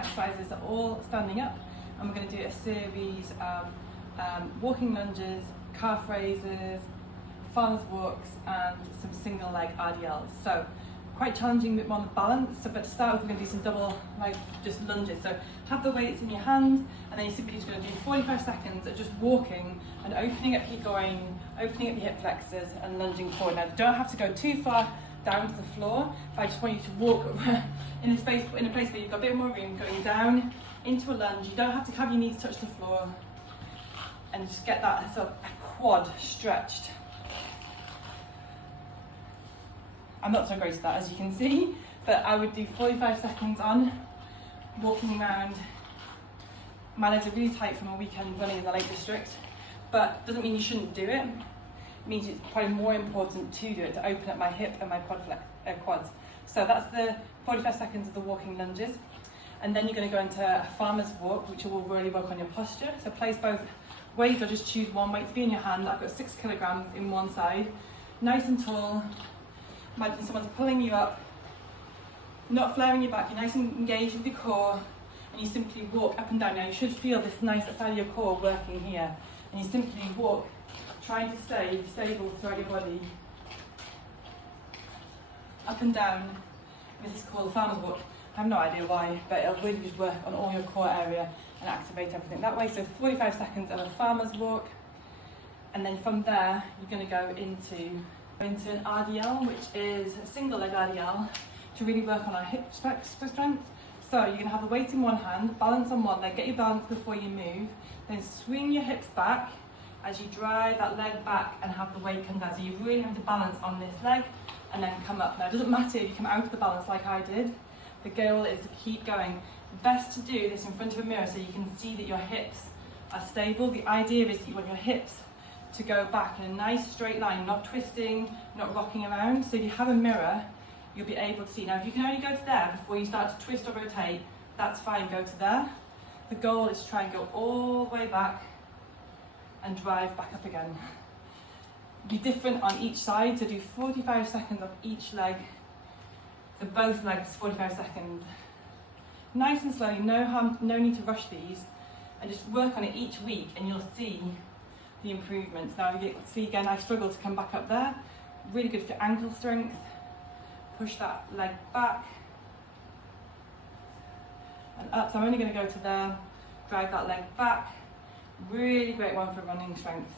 exercises are all standing up, and we're going to do a series of walking lunges, calf raises, farmer's walks, and some single leg RDLs. So quite challenging, a bit more on the balance. So, but to start with, we're going to do some double leg just lunges. So have the weights in your hand, and then you're simply just going to do 45 seconds of just walking and opening up your groin, opening up your hip flexors, and lunging forward. Now, you don't have to go too far down to the floor, but I just want you to walk in a place where you've got a bit more room, going down into a lunge. You don't have to have your knees touch the floor, and just get that sort of quad stretched. I'm not so great at that, as you can see, but I would do 45 seconds on, walking around. My legs are really tight from a weekend running in the Lake District, but doesn't mean you shouldn't do it. It means it's probably more important to do it, to open up my hip and my quads. So that's the 45 seconds of the walking lunges. And then you're going to go into a farmer's walk, which will really work on your posture. So place both weights, or just choose one weight to be in your hand. I've got 6 kilograms in one side, nice and tall. Imagine someone's pulling you up, not flaring your back, you're nice and engaged with your core, and you simply walk up and down. Now you should feel this nice side of your core working here, and you simply walk, trying to stay stable throughout your body, up and down. This is called the farmer's walk. I have no idea why, but it'll really just work on all your core area and activate everything that way. So 45 seconds of a farmer's walk, and then from there you're going to go into an RDL, which is a single leg RDL, to really work on our hip strength. So you're going to have the weight in one hand, balance on one leg, get your balance before you move, then swing your hips back as you drive that leg back and have the weight come down. So you really have to balance on this leg and then come up. Now it doesn't matter if you come out of the balance like I did, the goal is to keep going. Best to do this in front of a mirror so you can see that your hips are stable. The idea is that you want your hips to go back in a nice straight line, not twisting, not rocking around. So if you have a mirror, you'll be able to see. Now if you can only go to there before you start to twist or rotate, that's fine, go to there. The goal is to try and go all the way back and drive back up again. Be different on each side, so do 45 seconds of each leg. So both legs, 45 seconds. Nice and slowly, no need to rush these, and just work on it each week and you'll see the improvements. Now you see again, I struggle to come back up there. Really good for ankle strength. Push that leg back and up. So I'm only going to go to there, drive that leg back. Really great one for running strength.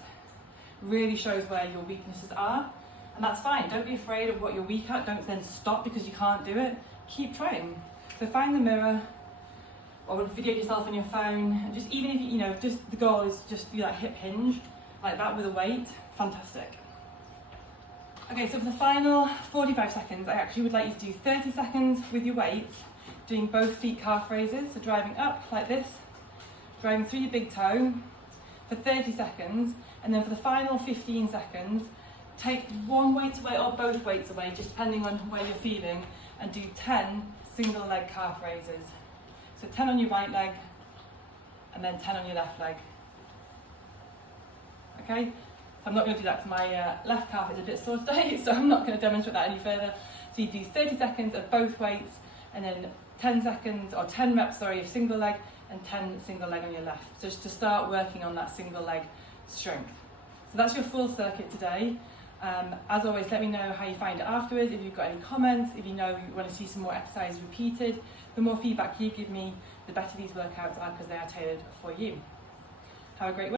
Really shows where your weaknesses are, and that's fine. Don't be afraid of what you're weak at. Don't then stop because you can't do it. Keep trying. So find the mirror, or video yourself on your phone, and just even if you just the goal is just do that hip hinge like that with a weight. Fantastic. Okay, so for the final 45 seconds, I actually would like you to do 30 seconds with your weights, doing both feet calf raises, so driving up like this, driving through your big toe for 30 seconds, and then for the final 15 seconds, take one weight away or both weights away, just depending on where you're feeling, and do 10 single leg calf raises. So 10 on your right leg, and then 10 on your left leg. Okay, so I'm not going to do that because my left calf is a bit sore today, so I'm not going to demonstrate that any further. So you do 30 seconds of both weights, and then 10 seconds, or 10 reps, sorry, of single leg, and 10 single leg on your left. So just to start working on that single leg strength. So that's your full circuit today. As always, let me know how you find it afterwards, if you've got any comments, if you want to see some more exercises repeated. The more feedback you give me, the better these workouts are because they are tailored for you. Have a great week.